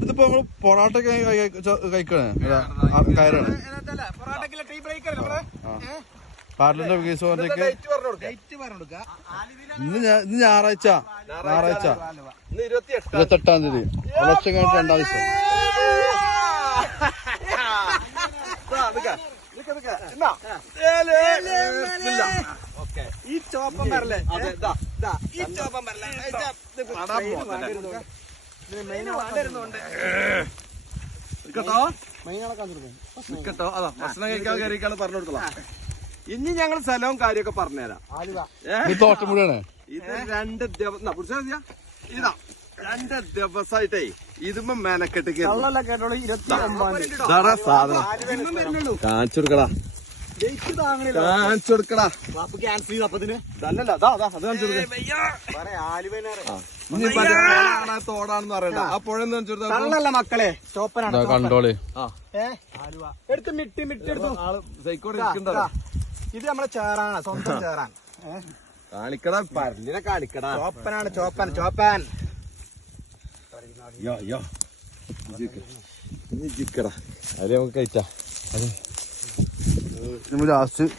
ഇതിപ്പോ നമ്മള് പൊറാട്ട കഴിക്കണേ കയറാണ് പാർലറിന്റെ കേസോന്റെയൊക്കെ ഇന്ന് ഞായറാഴ്ച 28-ാം തീയതി ഇലക്ഷൻ കഴിഞ്ഞിട്ട് 2ാം ദിവസം. ഈ ചോപ്പം പറലേ ഈ ചോപ്പം പറലേ ഭക്ഷണം കഴിക്കാൻ കയറിക്കാണ് പറഞ്ഞു കൊടുത്തോ. ഇനി ഞങ്ങൾ സ്ഥലവും കാര്യമൊക്കെ പറഞ്ഞുതരാം. തോട്ടം മുഴുവൻ ഇത് 2 ദിവസം ഇതാ 2 ദിവസമായിട്ടേ ഇതുമ്പോ മേനക്കെട്ട് കാണിച്ചു കൊടുക്കടാ കാണിച്ചു കൊടുക്കടാ തോടാണെന്ന് പറയണ്ട. ആ പുഴ കള്ളല്ല മക്കളെ ചോപ്പനാണ് കണ്ടോളി. എടുത്ത് മിട്ടെടുത്തു ഇത് നമ്മളെ ചേറാണ്, സ്വന്തം ചേറാൻ. കാണിക്കടാ പരലിനെ കാണിക്കടാ. ചോപ്പനാണ് ചോപ്പൻ ജിക്കടാ അത് നമുക്ക് കഴിച്ചാ. ലാസ്റ്റ് 1,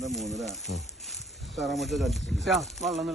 2, 3